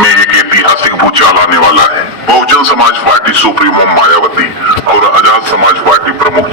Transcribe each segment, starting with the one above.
में एक ऐतिहासिक भूचाल आने वाला है। बहुजन समाज पार्टी सुप्रीमो मायावती और आजाद समाज पार्टी प्रमुख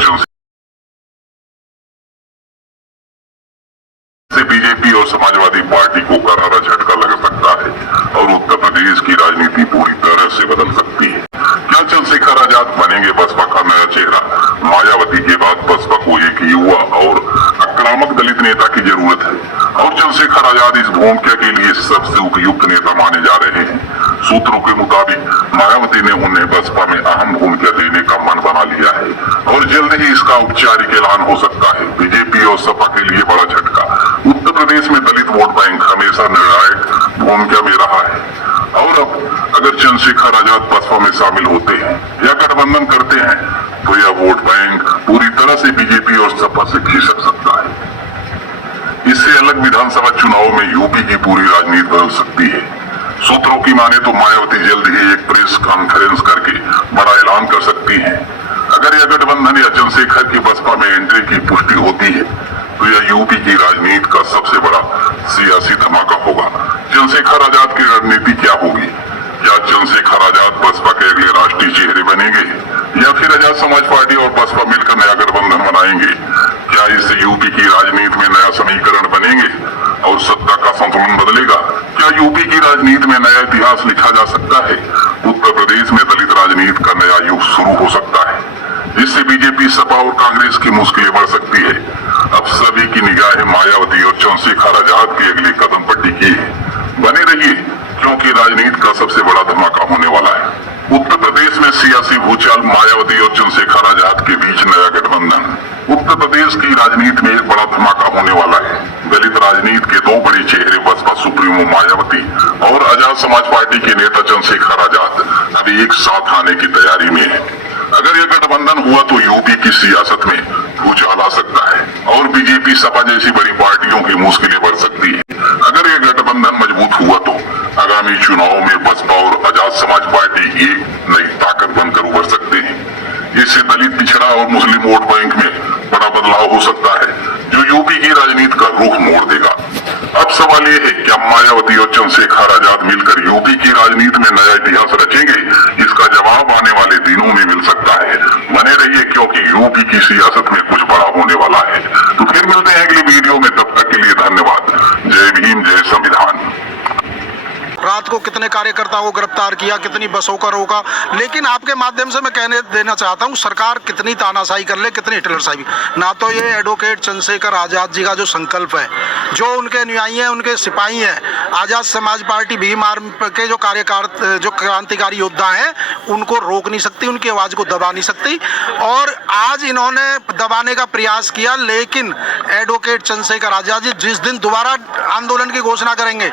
से बीजेपी और समाजवादी पार्टी को करारा झटका लग सकता है और उत्तर प्रदेश की राजनीति पूरी तरह से बदल सकती है। क्या चंद्रशेखर आजाद बनेंगे बसपा का नया चेहरा? मायावती के बाद बसपा को एक युवा और आक्रामक दलित नेता की जरूरत है और चंद्रशेखर आजाद इस भूमिका के लिए सबसे उपयुक्त नेता माने जा रहे हैं। सूत्रों के मुताबिक मायावती ने उन्हें बसपा में अहम भूमिका देने का मन बना लिया है और जल्द ही इसका औपचारिक ऐलान हो सकता है। बीजेपी और सपा के लिए बड़ा झटका। उत्तर प्रदेश में दलित वोट बैंक हमेशा निर्णायक भूमिका में रहा है और अब अगर चंद्रशेखर आजाद बसपा में शामिल होते हैं या गठबंधन करते हैं तो यह वोट बैंक पूरी तरह से बीजेपी और सपा से खिसक सकता है। इससे अलग विधानसभा चुनाव में यूपी की पूरी राजनीति बदल सकती है। सूत्रों की माने तो मायावती जल्द ही एक प्रेस कॉन्फ्रेंस करके बड़ा ऐलान कर सकती हैं। अगर यह गठबंधन या चंद्रशेखर की बसपा में एंट्री की पुष्टि होती है तो यह यूपी की राजनीति का सबसे बड़ा सियासी धमाका होगा। चंद्रशेखर आजाद की रणनीति क्या होगी? क्या चंद्रशेखर आजाद बसपा के अगले राष्ट्रीय चेहरे बनेंगे या फिर आजाद समाज पार्टी और बसपा मिलकर नया गठबंधन बनाएंगे? क्या इससे यूपी की राजनीति में नया समीकरण बनेंगे और सत्ता का संतुलन बदलेगा? क्या यूपी की राजनीति में नया इतिहास लिखा जा सकता है? उत्तर प्रदेश में दलित राजनीति का नया युग शुरू हो सकता है जिससे बीजेपी, सपा और कांग्रेस की मुश्किलें बढ़ सकती है। अब सभी की निगाहें मायावती और चंद्रशेखर आजाद के अगले कदम पर टिकी है। बने रहिए क्योंकि राजनीति का सबसे बड़ा धमाका होने वाला है। उत्तर प्रदेश में सियासी भूचाल, मायावती और चंद्रशेखर आजाद के बीच नया गठबंधन। उत्तर प्रदेश की राजनीति में एक बड़ा धमाका होने वाला है। दलित राजनीति के दो बड़े चेहरे बसपा सुप्रीमो मायावती और आजाद समाज पार्टी के नेता चंद्रशेखर आजाद अभी एक साथ आने की तैयारी में है। अगर यह गठबंधन हुआ तो यूपी की सियासत में भूचाल आ सकता है और बीजेपी, सपा जैसी बड़ी पार्टियों की मुश्किलें बढ़ सकती है। अगर यह गठबंधन मजबूत हुआ तो आगामी चुनाव में बसपा और आजाद समाज पार्टी एक नई ताकत बनकर उभर सकते हैं। इससे दलित, पिछड़ा और मुस्लिम वोट बैंक में बड़ा बदलाव हो सकता है जो यूपी की राजनीति का रुख मोड़ देगा। अब सवाल ये है, क्या मायावती और चंद्रशेखर आजाद मिलकर यूपी की राजनीति में नया इतिहास रचेंगे? इसका जवाब आने वाले दिनों में मिल सकता है। बने रहिए क्योंकि यूपी की सियासत में कुछ बड़ा होने वाला है। तो फिर मिलते हैं अगली वीडियो में, तब तक के लिए धन्यवाद। जय भीम, जय संविधान। रात को कितने कार्यकर्ताओं को गिरफ्तार किया, कितनी बसों का रोका, लेकिन आपके माध्यम से मैं कहने देना चाहता हूं, सरकार कितनी तानाशाही कर ले, कितनी हिटलरशाही, ना तो ये एडवोकेट चंद्रशेखर आजाद जी का जो संकल्प है, जो उनके अनुयायी हैं, उनके सिपाही हैं, आजाद समाज पार्टी, भीम आर्मी के जो क्रांतिकारी योद्धा हैं, उनको रोक नहीं सकती, उनकी आवाज को दबा नहीं सकती। और आज इन्होंने दबाने का प्रयास किया, लेकिन एडवोकेट चंद्रशेखर आजाद जी जिस दिन दोबारा आंदोलन की घोषणा करेंगे